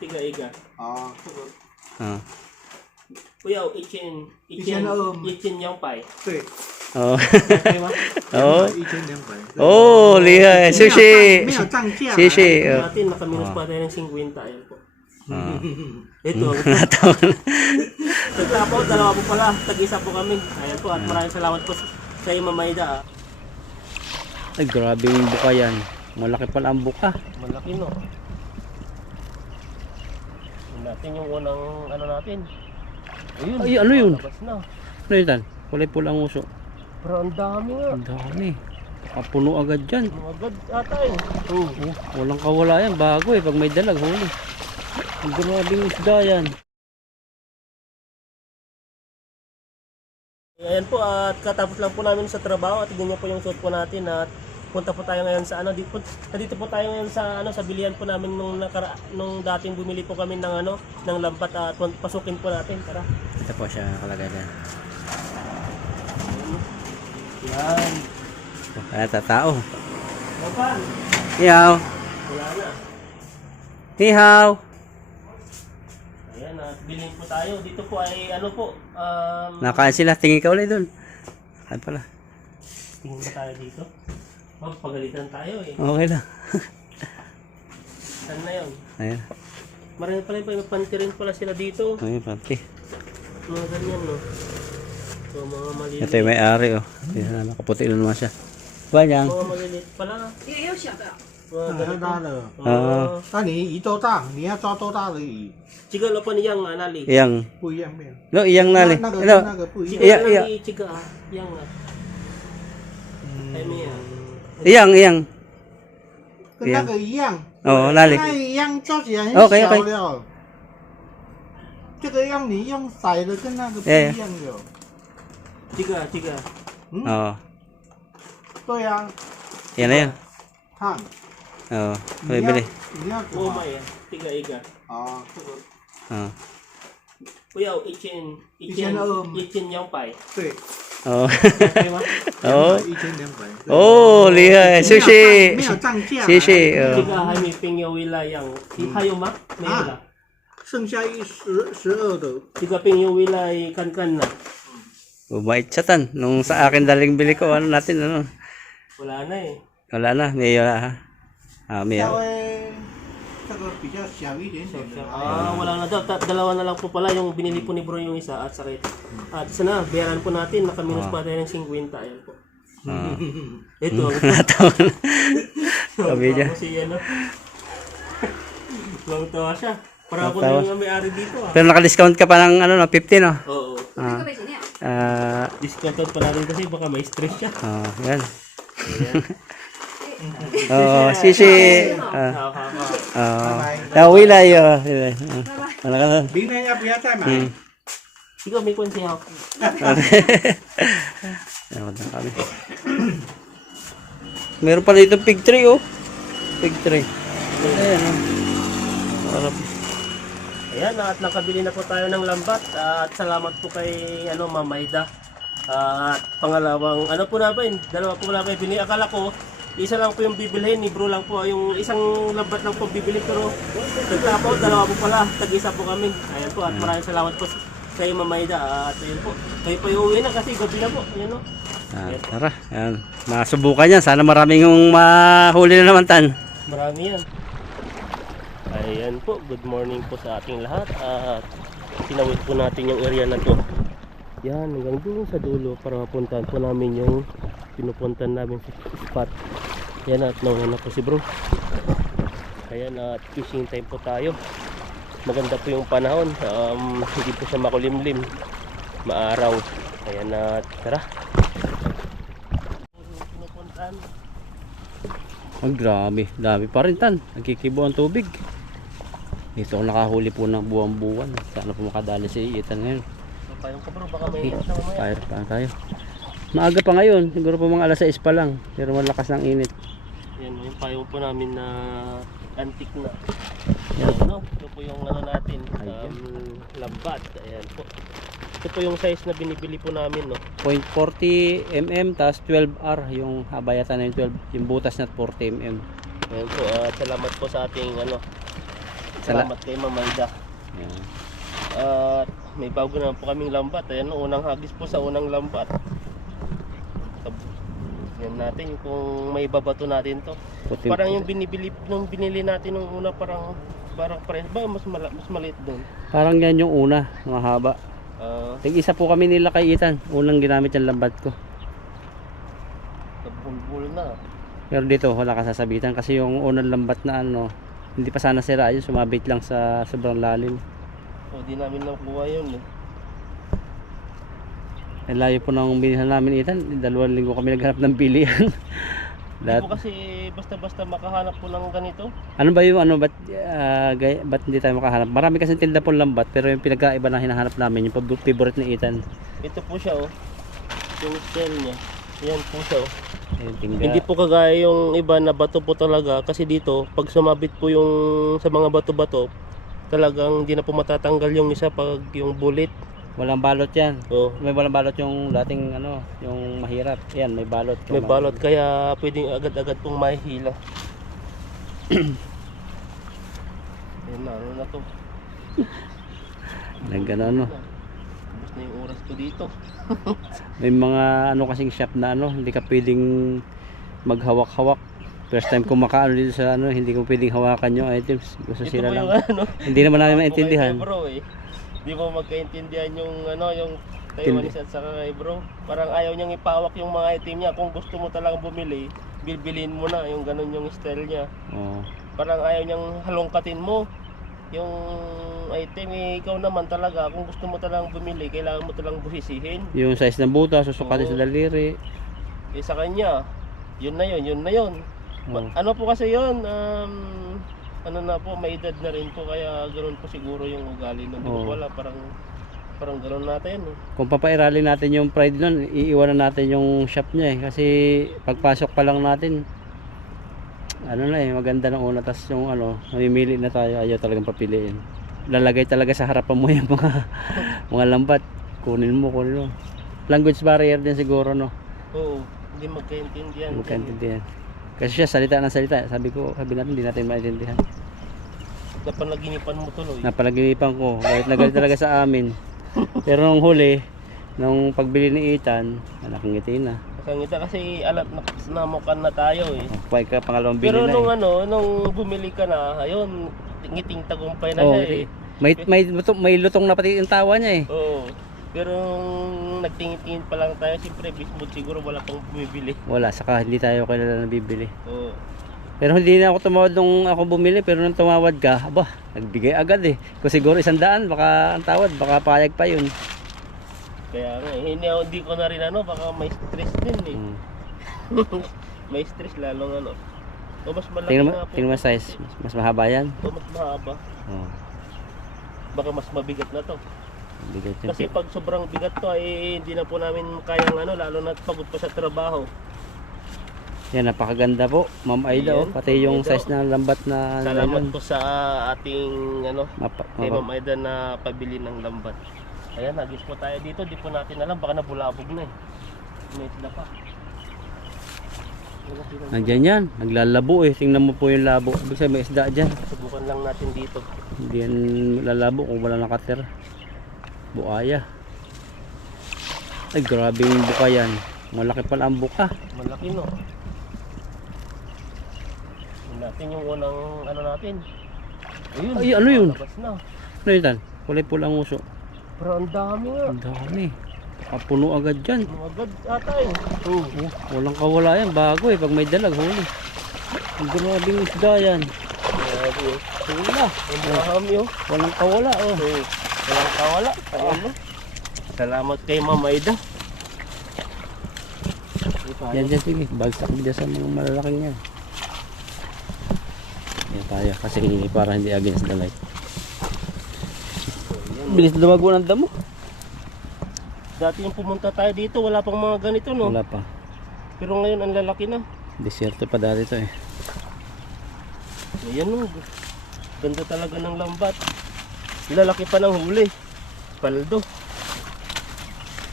tiga-iga.啊， 不要1200。对，哦，可以吗？哦， 1200。哦，厉害，谢谢没，有涨价。谢谢， Natin, nakaminus pa tayo ng 50. Ayan po. 啊， Ito. nataon. Tagla po, dalawa po pala. Tag-isa po kami. Ayan po. At maraming salamat po sa iyo, Mamayda. Ay, grabe yung buka yan. Malaki pala ang buka. Malaki, no? Yun natin yung unang ano natin. Ayun. Ay, ano yun? Labas na. Ano yun tan? Kulay pula ang uso. Pero ang dami nga. Ang dami. Kapuno agad dyan. Agad ata eh. Oh, walang kawala yan. Bago eh. Pag may dalag, huli. Ang grabing isda yan. Ayan po, at katapos lang po namin sa trabaho at tignan niyo po yung suot po natin at punta po tayo ngayon sa ano, dito po tayo ngayon sa ano, sa bilihan po namin nung dating bumili po kami ng ano, ng lambat at pasukin po natin, tara. Ito po siya nakalagay dyan. Yan. Kaya tatao. Lapan. Ihaw. Wala na. Ihaw. Ayan, at bilhin po tayo. Dito po ay ano po, Nakain sila. Tingin ka ulit dun. Kain pala. tingin ba tayo dito? Pagalitan tayo eh. Okay lang. Saan na yun? Ayan. Marami pala yung panty rin pala sila dito. Ayan, pati. Mga ganyan, no? So, mga maliliit. Ito yung may-ari, oh. Ayan, nakaputi na naman siya. Banyang. Mga maliliit pala. 也有小的， Mga 很 ganito. 大的， Ah. 那你鱼多大？你要抓多大的鱼？ Chiga lo pa niyang anali. Iyang. 不一样，不一样。 No, iyang nali. 那个 Ano? 那个不一样。 Chiga Iya. nali, chiga ah. Yang ah. Ay, Mia. Iyang. 跟那个一样。 Oo, 那 nali. 一样抓起来很 OK，小 OK 了。这个样你用宰的跟那个不哎一样的。 Chiga, chiga. 嗯， Oo. 对呀， Yan na yan. 看 Oo. 你要 Bili-bili. 你要怎 Oh 么？ my ah. Tiga iga. 啊， Oo. Kuya,1200. 1200. 对， Oo. Okay ma? Oo. 1200。 Oh, 厉害，谢谢没，有涨价。谢谢。哦 Chiga hay may pingyo wilayang. Hayo ma? May wala. 剩下12的。 Chiga pingyo wilay kan na. Bumait siya tan. Nung sa akin daling bili ko, ano natin, ano? Wala na eh. Wala na, may wala ha. Ah, may 稍微这个比较小一点点的。 Wala na daw. Dalawa na lang po pala yung binili po ni bro yung isa at sakit. At isa na, bayaran po natin. Nakaminus pa tayo ng 50. Ayan po. Ah. Ito. Nataon. Sabi niya. Si ano. Tuwang-tuwa siya. Para ako Natawa. na yung may-ari dito ah. Pero naka-discount ka pa ng ano, no, 50 no? Oo. 这个被谁念？ Ah, Discounted pa natin kasi baka may stress siya. yan. Oh, sisi. Wilay, wilay. Ano ka na? 明天要不要再买？ Ikaw may konseho. Ayan na kami. Meron pala dito pig tree, oh. Pig tree. Ayan, oh. Harap. Ayan, at nakabili na po tayo ng lambat. At salamat po kay ano, Mamayda. At pangalawang, ano po namin, dalawa po namin binili. Akala ko, isa lang po yung bibilhin, ni bro lang po. Yung isang lambat lang po bibili. Pero tagla po, dalawa po pala. Tag-isa po kami. Ayan po, at maraming salamat po sa iyo, Mamayda. At ayun po, kayo pa yung uwi na kasi gabi na po. Ayan o. Tara, ayan. Masubukan yan. Sana maraming yung mahuli na naman tan. Marami yan. Ayan po, good morning po sa ating lahat. At sinawit po natin yung area na to. Yan, hanggang doon sa dulo para mapuntahan po namin yung pinupuntahan namin sa spot. Yan, at nauna na po si bro. Ayan, at fishing time po tayo. Maganda po yung panahon. Hindi po siya makulimlim. Maaraw. Ayan, at tara. Pinupuntahan. Ang grabe. Dami pa rin tan. Nagkikibo ang tubig. Dito ako nakahuli po ng buwan-buwan. Sana po makadali si Ethan ngayon. Payong ka bro, baka may init na mamaya. Fire pa tayo. Maaga pa ngayon. Siguro po mga alas 6 pa lang. Pero malakas ng init. Yan, yung payong po namin na antique na. Yan. Ano, ito po yung ano natin, lambat. Ayan po. Ito po yung size na binibili po namin, no. 0.40 mm tapos 12R yung haba yata na yung 12. Yung butas na 40 mm. Ayan po, salamat po sa ating ano, Salamat kay Ma'am Aida. Yan. At may bago na po kaming lambat. Ayan, unang hagis po sa unang lambat. Yan natin kung may babato natin to. Puti- Parang yung binili natin nung una, parang pares ba mas maliit doon. Parang yan yung una, mahaba. Tig-isa po kami nila kay Ethan. Unang ginamit yung lambat ko. Nabulbul na. Pero dito wala kasasabitan kasi yung unang lambat na ano, hindi pa sana sira yun, sumabit lang sa sobrang lalim. O di namin nakuha yun eh. Ay layo po nang bilihan namin Ethan, 2 linggo kami naghanap ng bilihan. Hindi po kasi basta-basta makahanap po ng ganito. Ano ba yung ano, ba't hindi tayo makahanap? Marami kasi tinda po lambat, pero yung pinagkaiba na hinahanap namin, yung favorite ni Ethan. Ito po siya oh. Yung style niya. Yan po siya oh. Ayun, tingga. Hindi po kagaya yung iba na bato po talaga, kasi dito pag sumabit po yung sa mga bato-bato, talagang hindi na po matatanggal yung isa pag yung bullet. Walang balot yan. Oh, May walang balot yung dating ano, yung mahirap. Yan, may balot. may balot kaya pwedeng agad-agad pong mahihila. Ayun na, ano na to? Nagano ano. Ubus na yung oras ko dito. May mga ano kasing shop na ano, hindi ka pwedeng maghawak-hawak. First time ko makaano dito sa ano, hindi ko pwedeng hawakan yung items. Gusto Ito sila po lang. yung ano. Hindi naman namin maintindihan. Kay bro eh. Di mo magkaintindihan yung ano, yung Taiwanese at saka kay bro. Parang ayaw niyang ipawak yung mga item niya. Kung gusto mo talagang bumili, bilbilin mo na yung ganun yung style niya. Oo. Parang ayaw niyang halongkatin mo yung item eh. Ikaw naman talaga, kung gusto mo talagang bumili, kailangan mo talagang busisihin. Yung size ng buta, susukatin Oo. sa daliri. Eh sa kanya, yun na yun na yun. Oo. Ano po kasi yun, ano na po, may edad na rin po, kaya ganoon po siguro yung ugali nun. Di ko Oo. wala, parang ganoon natin. Eh. Kung papairalin natin yung pride nun, iiwanan natin yung shop niya eh. Kasi pagpasok pa lang natin, ano na eh, maganda ng una. Tas yung ano, mamimili na tayo, ayaw talagang papiliin. Lalagay talaga sa harapan mo yung mga lambat. Kunin mo. Language barrier din siguro, no? Oo, hindi magkaintindihan. Magkaintindihan. Kasi siya salita ng salita. Sabi natin, hindi natin maintindihan. Napanaginipan mo tuloy. Napalaginipan ko. Galit na galit talaga sa amin. Pero nung huli, nung pagbili ni Ethan, nakangiti na. Kasangita kasi alam namukan na tayo eh. Pwede ka pangalawang bili Pero na nung eh. nung bumili ka na, ayun, ngiting tagumpay na Oh, siya eh. may lutong na pati yung tawa niya eh. Oo. Pero nung nagtingin-tingin pa lang tayo, siyempre bismod siguro wala pang bumibili. Wala, saka hindi tayo kilala na bibili. Oo. Pero hindi na ako tumawad nung ako bumili, pero nung tumawad ka, aba, nagbigay agad eh. Kung siguro 100, baka ang tawad, baka payag pa yun. Kaya nga, hindi ko na rin ano, baka may stress din eh. Mm. May stress lalong ano. O mas malaki Tingnan mo, na po. tingnan mo size, mas mahaba yan. O mas mahaba. Oh, Baka mas mabigat na to. bigat yun. Kasi pag sobrang bigat to ay hindi na po namin kayang ano, lalo na pagod pa sa trabaho. Yan, napakaganda po, Ma'am Aida. Oh. Ayan, Pati yung Ma'am Aida, size na lambat na Salamat nylon. po sa ating ano, kay Ma'am Aida na pabili ng lambat. Ayan, nagis po tayo dito, di po natin alam, baka nabulabog na eh. May isda pa. Nandiyan yan, naglalabo eh. Tingnan mo po yung labo. Ibig sabihin may isda dyan. Subukan lang natin dito. Hindi yan lalabo kung wala nakatira. Buaya. Ay, grabe yung buka yan. Malaki pala ang buka. Malaki no. Yun natin yung unang ano natin. Ayun, Ay, ano yun? labas na. Ano yun tan? Kulay pula ang uso. Pero ang dami nga. Ang dami. Kapuno agad dyan. Ano agad ata eh. Oo. Oh, walang kawala yan. Bago eh. Pag may dalag, huli. Ang grabing isda yan. Grabe oh. Wala. Ang dami oh. Walang kawala oh. Oo. Walang kawala. Ayun no. Salamat kay Ma'am Aida. Yan dyan sige. Bagsak dyan sa mga malalaking yan. Yan tayo. Kasi para hindi against the light. Bilis lumago ng damo. Dati yung pumunta tayo dito, wala pang mga ganito no. Wala pa. Pero ngayon ang lalaki na. Desierto pa dati to eh. Ayan no. Ganda talaga ng lambat. Lalaki pa ng huli. Paldo.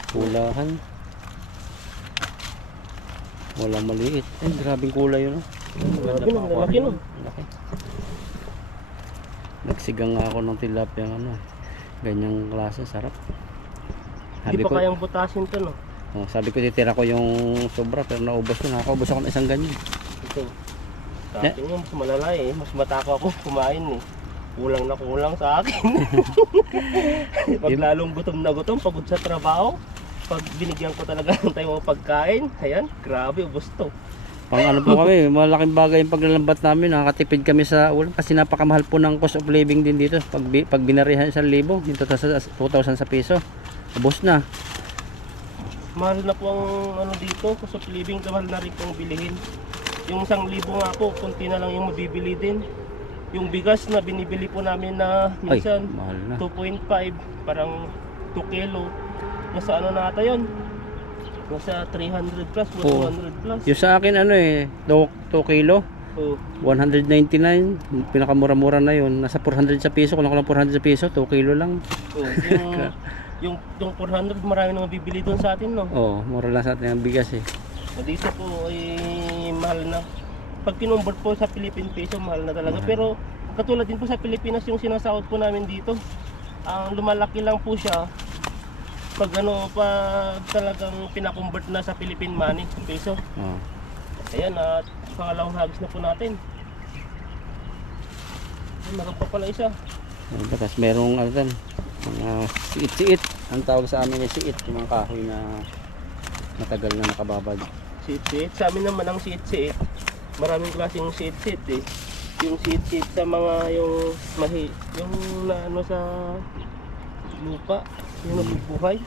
Kulahan. Walang maliit. Ay, grabing kulay yun. Oh. Grabe no, lalaki no. Laki. Nagsigang nga ako ng tilapia ano. Ganyang klase, sarap. Hindi pa kayang butasin to, no? Sabi ko titira ko yung sobra pero naubos ko. Nakaubos ako ng isang ganyan. Ito. Sa akin yung mas malala eh. Mas matako ako kumain eh. Kulang na kulang sa akin. Pag lalong gutom na gutom, pagod sa trabaho, pag binigyan ko talaga ng tayo pagkain, ayan, grabe, ubos to. Pang ano po kami, malaking bagay yung paglalambat namin. Nakakatipid kami sa ulam kasi napakamahal po ng cost of living din dito. Pag binarihan 1,000, yung 2,000 sa piso, ubos na. Mahal na po ang ano dito, cost of living, mahal na rin pong bilihin. Yung 1,000 nga po, kunti na lang yung mabibili din. Yung bigas na binibili po namin na minsan, mahal na. 2.5, parang 2 kilo. Nasa ano na ata yun? Nasa 300 plus, 200 plus. Yung sa akin ano 2 kilo, Oh, 199, pinakamura-mura na yun. Nasa 400 sa piso, kulang ko lang 400 sa piso, 2 kilo lang. oh, yung 400, marami nang mabibili doon sa atin, no? Mura lang sa atin ang bigas eh. Dito po ay mahal na. Pag kinumbert po sa Philippine peso, mahal na talaga. Pero katulad din po sa Pilipinas yung sinasahod po namin dito. Ang lumalaki lang po siya pag talagang pinakonvert na sa Philippine money, peso. Ayan, at pangalawang hagis na po natin. Meron pa pala isa. Tapos merong ano tan, mga siit-siit. Ang tawag sa amin ay siit, yung mga kahoy na matagal na nakababad. Siit-siit. Sa amin naman ang siit-siit. Maraming klaseng siit-siit eh. Yung siit-siit sa mga yung na ano sa lupa, yung nabubuhay.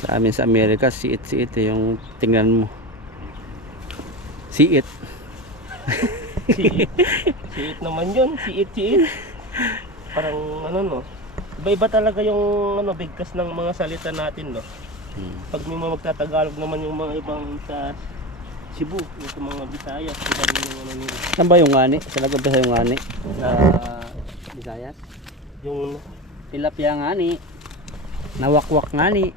Sa amin sa Amerika, siit-siit yung tingnan mo. Siit. Siit. Siit naman yun. Siit-siit. Parang ano no. Iba-iba talaga yung bigkas ng mga salita natin, no. Pag may mga magtatagalog naman yung mga ibang sa Cebu, yung mga Visayas, iba rin yung ano nila. Saan ba yung ngani? Saan nag-umpisa yung ngani? Sa Visayas? Yung Tilapia ngani. Nawakwak ngani.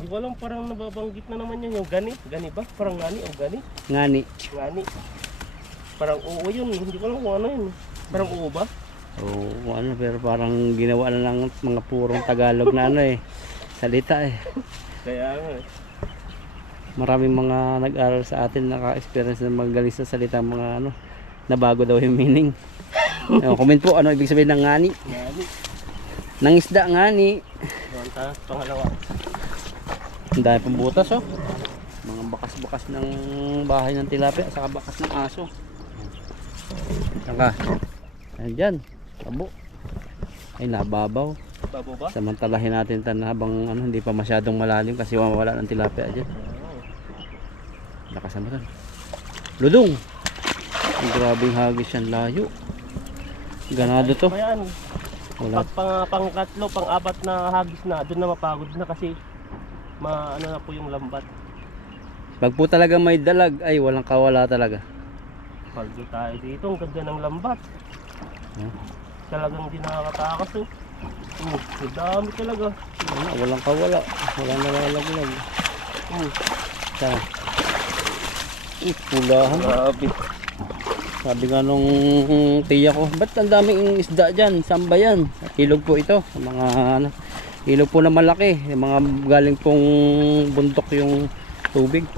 di ko alam, parang nababanggit na naman yun. Yung gani. Gani ba? Parang ngani o gani? Ngani. Ngani. Parang oo yun. Hindi ko alam kung ano yun. Parang oo ba? Ano, pero parang ginawa na lang mga purong Tagalog na salita eh. Kaya nga eh. Maraming mga nag-aral sa atin naka-experience ng magaling sa salita mga nabago daw yung meaning. Comment po ano ibig sabihin ng ngani. Ngani. Nang isda ngani. Doon pangalawa. Ang dami pang butas mga bakas-bakas ng bahay ng tilapia saka bakas ng aso. Saka andyan tabo ay nababaw. Babo ba? Samantalahin natin habang hindi pa masyadong malalim kasi mawala ng tilapia dyan. Lakas naman. Ludong. Ang grabing hagis yan, layo. Ganado to. Ayan. Wala. Pag pang-katlo, pang-apat na hagis na, doon na mapagod na kasi ano na po yung lambat. Pag po talaga may dalag ay walang kawala talaga. Pagod tayo dito, ang ganda ng lambat. Talagang di nakakatakas ang dami talaga. Walang kawala. Walang nalalaglag. Saan? Pulahan. Grabe. Sabi nga nung tiya ko, ba't ang daming isda dyan? Saan ba yan? Ilog po ito. Mga ilog po na malaki. Mga galing pong bundok yung tubig.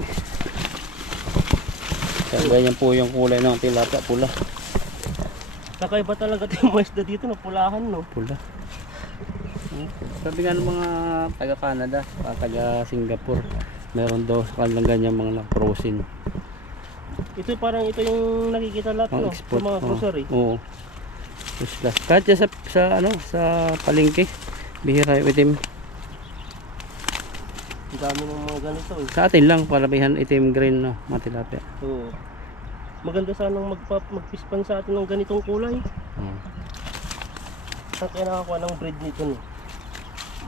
Kaya ganyan po yung kulay ng tilapia, pula. Kakaiba talaga yung mga isda dito na pulahan, no? Pula. Sabi nga ng mga taga Canada, taga Singapore, meron daw sa kanilang ganyan mga frozen. Ito parang ito yung nakikita lahat, no? Sa mga grocery. Oo. Plus. Kahit sa sa palengke, bihira yung itim. Ang dami ng mga ganito eh. Sa atin lang, parabihan itim green, no, mga tilapia. Oo. Maganda sanang magpispan sa atin ng ganitong kulay. Saan kaya nakakuha ng breed nito, no?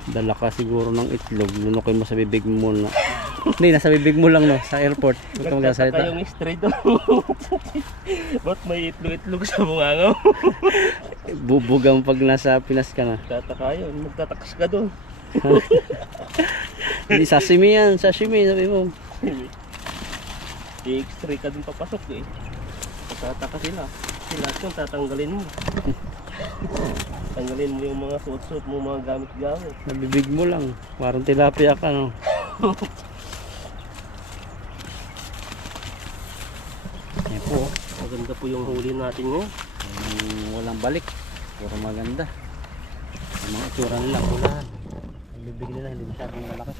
Dala ka siguro ng itlog, lunukin mo sa bibig mo na. Hindi, nasa bibig mo lang, no, sa airport. Huwag kang magsasalita. Nagtataka yung stray doon. Ba't may itlog-itlog sa bungangaw? Bubugang pag nasa Pinas ka na. Nagtataka yun. Magtatakas ka doon. Hindi, sashimi yan, sashimi, sabi mo. I-extray ka dun papasok eh. Nagtataka sila. Sila yun tatanggalin mo. Tanggalin mo yung mga suot-suot mo, mga gamit-gamit. Nabibig mo lang. Parang tilapia ka, no? Yan po. Maganda po yung huli natin ngayon. Walang balik. Puro maganda. Ang mga itsura nila, ulan. Ang bibig nila, hindi masyadong malaki.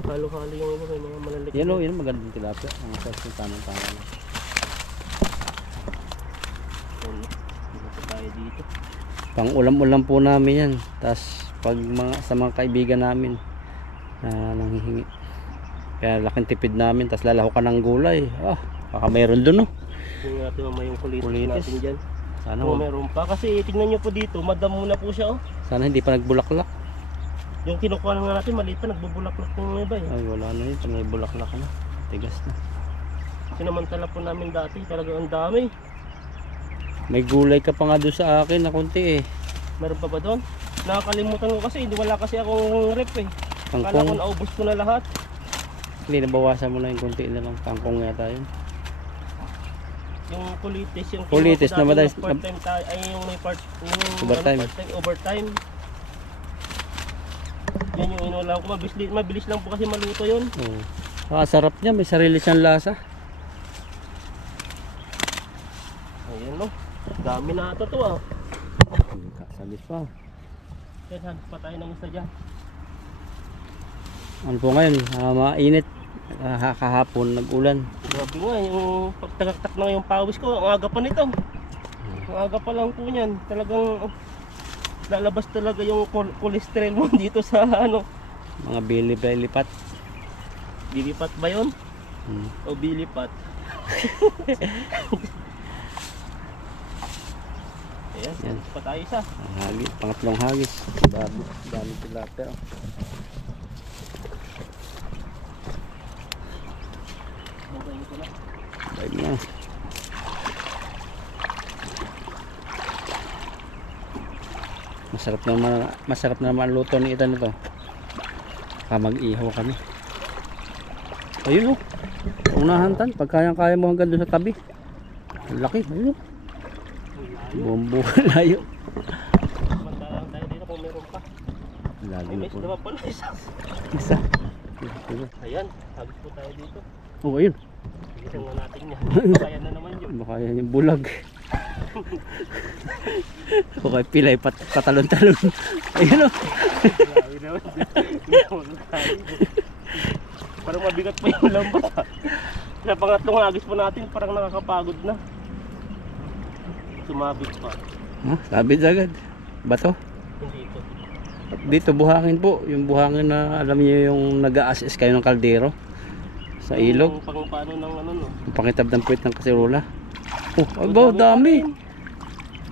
Halo-halo yung iba, may mga malalaki. Yan o, yun magandang tilapia. Ang size yung tamang-tama lang. Dito po tayo dito. Pang ulam-ulam po namin yan. Tapos pag sa mga kaibigan namin na nanghihingi. Kaya laking tipid namin. Tapos lalaho ka ng gulay. Baka mayroon dun, no? Yung natin mamaya yung kulitis Kulitis. natin dyan. Sana, Oo, meron pa. Kasi tingnan nyo po dito, madamo na po siya. Oh. sana hindi pa nagbulaklak. Yung kinukuha na nga natin, maliit pa, nagbubulaklak ng iba eh. Ay, wala na yun. Pag may bulaklak na. Tigas na. Sinamantala po namin dati, talagang ang dami. May gulay ka pa nga doon sa akin na konti eh. Meron pa ba doon? Nakakalimutan ko kasi, hindi wala kasi akong rep eh. Kala ko Kangkong. naubos ko na lahat. Hindi, nabawasan mo na yung konti na lang. Kangkong yata yun. Yung kulitis, yung Kulitis na madalas- part-time tayo, ay yung may part, yung Overtime. part-time, overtime. Yan yung inulam ko, mabilis lang po kasi maluto yun. Oo. Sarap niya. May sarili siyang lasa. Ayan no, dami na ito to ah. Sabit pa. Yan, hanap pa tayo ng isa dyan. Ano po ngayon? Mainit. Kahapon nag-ulan. Grabe nga, yung pagtagaktak na yung pawis ko, ang aga pa nito. Ang aga pa lang po niyan. Talagang lalabas talaga yung cholesterol mo dito sa ano. Mga bilipat. Bilipat ba yun? Hmm. O bilipat? Ayan, Yan. pa tayo isa. Hagis. Pangatlong hagis. Dami tilapia. Magaling ko na. Bye na. Masarap naman luto ni Ethan ito. Mag-ihaw kami. Ayun, oh. Unahan tan, pag kaya mo hanggang doon sa tabi. Ang laki, ayun, oh. Bumbu layo. Mantalang tayo dito kung meron pa. Lalo Ay, na may po. naman pala isa. Isa. Ayan, habis po tayo dito. Oh, ayun. Bilisan nga natin yan. Kaya na naman yun. Baka yan yung bulag. Okay, pilay patalon-talon. Ayun, oh. Grabe naman. Parang mabigat pa yung lambat ha. Sa pangatlong agis po natin, parang nakakapagod na. Sumabit pa. Sabit agad. Bato. Hindi ito. Dito buhangin po. Yung buhangin na alam niyo yung nag-a-assist kayo ng kaldero. Sa ilog. Yung pang paano ng ano no. Yung pangitab ng puwit ng kaserola. Oh, aba, dami.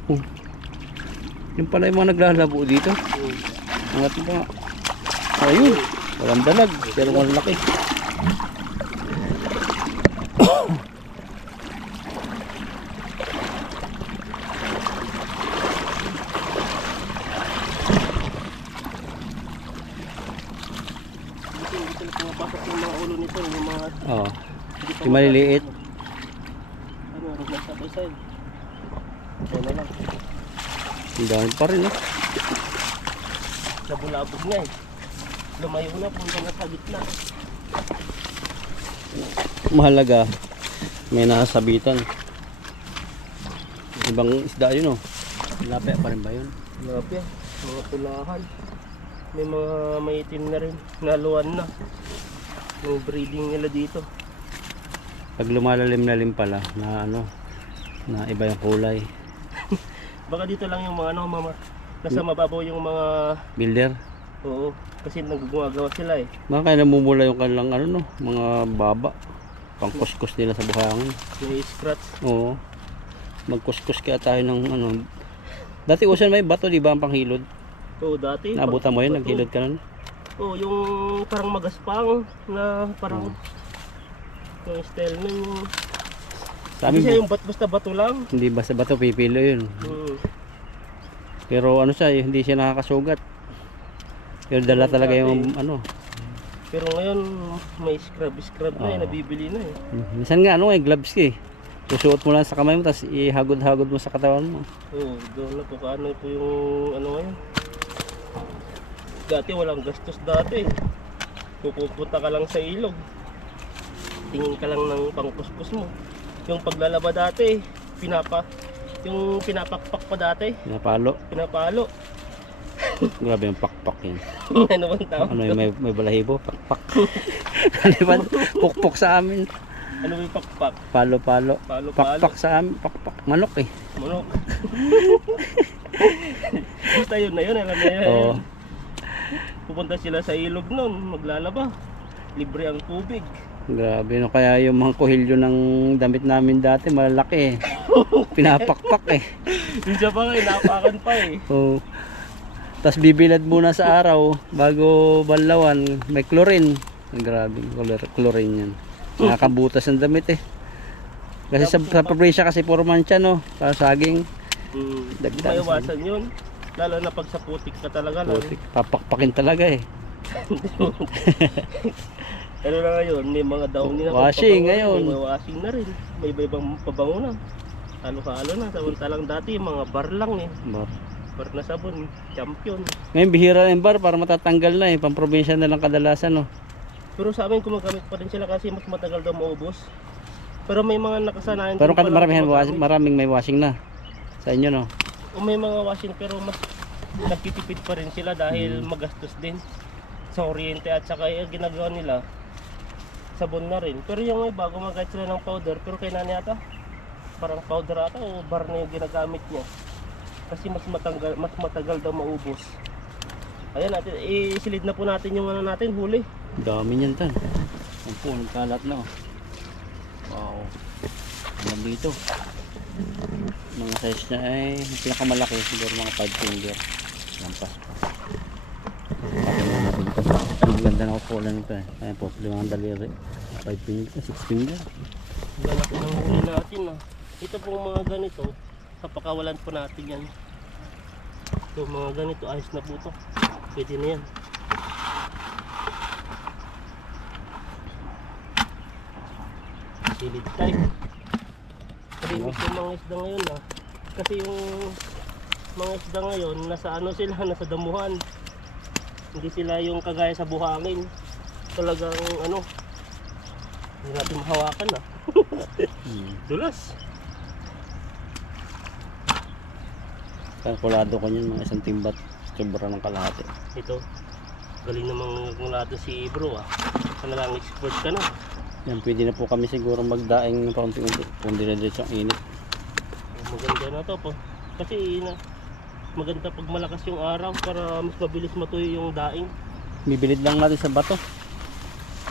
Oh. Yung pala yung mga naglalabo dito. Angat mo nga. Ayun. Walang dalag. Pero walang laki. Dito na pumapasok yung mga ulo nito. Yung mga Oh. hindi pa Yung maliliit. Ano, rin sa side. Ito na lang. Ang dami pa rin, oh. Nabulabog na eh. Lumayo na, punta na sa gitna. Mahalaga. May nasabitan. Ibang isda yun, oh. Tilapia pa rin ba yun? Tilapia, mga pulahan. May mga maitim na rin, naluwan na. Yung breeding nila dito. Pag lumalalim-lalim pala na ano, na iba yung kulay. Baka dito lang yung mga ano, nasa mababaw yung mga, Builder. oo, kasi nagugagawa sila eh. Baka kaya namumula yung kanilang ano, no, mga baba. Pangkuskus nila sa buhangin. May scratch. Oo. Magkuskus kaya tayo ng ano. Dati usan may bato, di ba, ang panghilod? Oo, dati. Naabutan mo yun, bato. naghilod ka nun? Oo, yung parang magaspang na parang, yung style nun yung, Sabi hindi siya mo, yung basta bato lang. hindi basta bato, pipilo yun. Pero ano siya, hindi siya nakakasugat. Pero dala talaga yung ano. Pero ngayon may scrub na eh, Oo. nabibili na eh. Minsan nga ano, gloves ka eh. Susuot mo lang sa kamay mo, tapos ihagod-hagod mo sa katawan mo. Oo, doon na po kaano po yung ano ngayon. Dati walang gastos dati. Pupunta ka lang sa ilog. Tingin ka lang ng pangpuspos mo. Yung paglalaba dati, yung pinapakpak pa dati, Pinapalo. pinapalo. Grabe yung pakpak yun. Ano bang tawag? Ano yung may balahibo? Pakpak. Ano ba? Pukpok sa amin. Ano yung pakpak? Palo-palo. Palo-palo. Pakpak sa amin. Pakpak. Manok eh. Manok. Basta yun na yun, alam na yun. Oo. Pupunta sila sa ilog nun, maglalaba. Libre ang tubig. Grabe no. Kaya yung mga kuhilyo ng damit namin dati malalaki eh. Pinapakpak eh. Yung siya pa nga, inapakan pa eh. Oo. Tapos bibilad muna sa araw bago banlawan. May chlorine. Grabe. Chlorine yan. Nakakabutas ng damit eh. Kasi sa probinsya kasi puro mancha no. Para saging. May iwasan yun. Lalo na pag sa putik ka talaga. Putik. Papakpakin talaga eh. Ano na ngayon, may mga downy na Washing pabango, ngayon. May washing na rin. May iba-ibang pabango na. Halo-halo na. Samantalang dati yung mga bar lang eh. Bar na sabon. Champion. Ngayon bihira na yung bar para matatanggal na eh. Pang-probinsya na lang kadalasan no. Pero sa amin gumagamit pa rin sila kasi mas matagal daw maubos. Pero may mga nakasanayan. Pero din pala maraming may washing na. Sa inyo no. O may mga washing pero mas nagtitipid pa rin sila dahil magastos din sa kuryente at saka yung ginagawa nila sabon na rin. Pero yung iba gumagamit sila ng powder pero kay nani ata parang powder ata o bar na yung ginagamit niya. Kasi mas matagal daw maubos. Ayan natin, isilid na po natin yung ano natin, huli. Dami niyan tan. Ang punong kalat na oh. Wow. Ano dito? Mga size niya ay pinakamalaki siguro mga 5 finger. Lampas pa. Ang ganda na kukulan nito eh. Ayan po, 5 daliri. 5 finger, 6 finger. Ganap ng huli natin ah. Ito pong mga ganito, sa pakawalan po natin yan. So mga ganito, ayos na po ito. Pwede na yan. Silid type. Premix yung mga isda ngayon ah. Kasi yung mga isda ngayon, nasa ano sila, nasa damuhan. Hindi sila yung kagaya sa buhangin. Talagang ano, hindi natin mahawakan ah. Dulas. Kalkulado ko yun, mga isang timbat. Sobra ng kalahati. Ito, galing namang mula si bro ah. Sana lang expert ka na. Yan, pwede na po kami siguro magdaing ng paunti-unti. Kung dire-diretso ang init. Maganda na to po. Kasi maganda pag malakas yung araw para mas mabilis matuyo yung daing. Bibilid lang natin sa bato.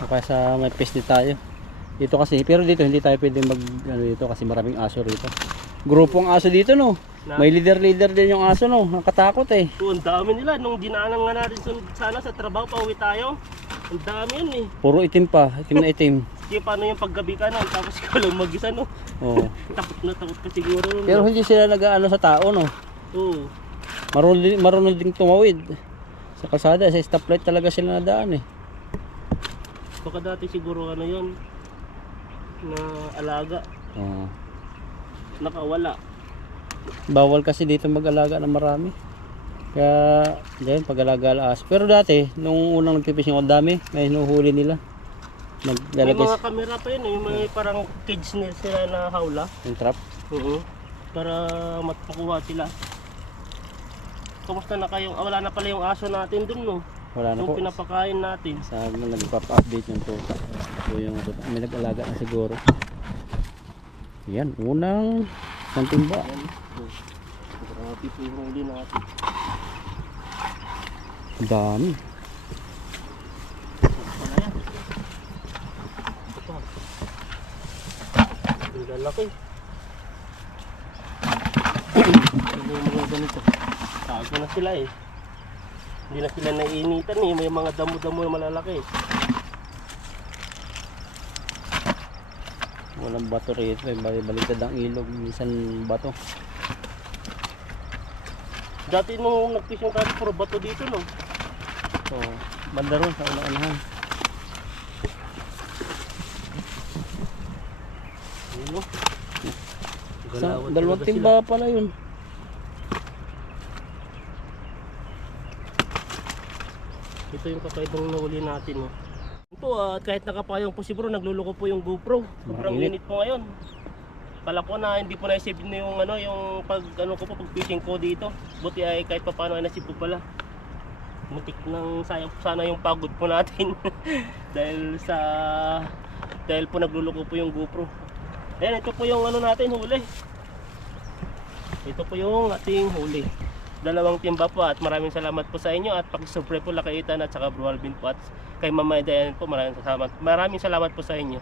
O kaya sa may peste tayo. Dito kasi, pero dito hindi tayo pwede mag ano dito kasi maraming aso rito. Grupong aso dito no. May leader din yung aso no. Nakatakot eh. Ang dami nila nung dinaanan nga natin sana sa trabaho pauwi tayo. Ang dami yun eh. Puro itim pa, itim na itim. Kaya paano yung paggabi ka na tapos ikaw lang mag-isa no. Oo. Takot ka siguro. Pero hindi sila nag-aano sa tao no. Oo. Marunong ding tumawid. Sa kalsada, sa stoplight talaga sila nadaan eh. Baka dati siguro ano yun na alaga. Oo. Nakawala. Bawal kasi dito mag-alaga ng marami. Kaya, dahil pag-alaga alas. Pero dati, nung unang nagpipishing ang dami, may hinuhuli nila. May Naglalagay mga kamera pa yun eh. May parang cage nila sila na hawla. yung trap. Oo. Para matukuha sila. Kamusta na kayo? Wala na pala yung aso natin dun no. Wala na Yung po. pinapakain natin. Sa nagpapa-update yung tuta. So yung may nag-alaga na siguro. Yan, unang timba. Ayan. Grabe po yung huli natin. Dami. Wala yan. Ito pa. Ang lalaki. Ano yung mga ganito? Tago na sila eh. Hindi na sila naiinitan eh. May mga damo-damo na malalaki. Walang bato rito. Baliktad ang ilog. Minsan bato. Dati nung nag-fishing tayo, puro bato dito no. So, banda ron sa unahan. Ayun no. Gumagalawan Dalawang talaga timba pala yun. Ito yung kakaibang nahuli natin. Oh. Ito at kahit nakapayong po si bro, nagluloko po yung GoPro. Sobrang Mainit. init po ngayon. Kala ko na hindi po na-save na yung yung pag pag fishing ko dito. Buti ay kahit papaano ay nasip po pala. Muntik nang sayang po sana yung pagod po natin. dahil po nagluloko po yung GoPro. Ayan, ito po yung natin huli. Ito po yung ating huli. 2 timba po at maraming salamat po sa inyo at pakisubscribe po Lakaitan at saka Bro Alvin po at kay Mama Dayan po maraming salamat po sa inyo.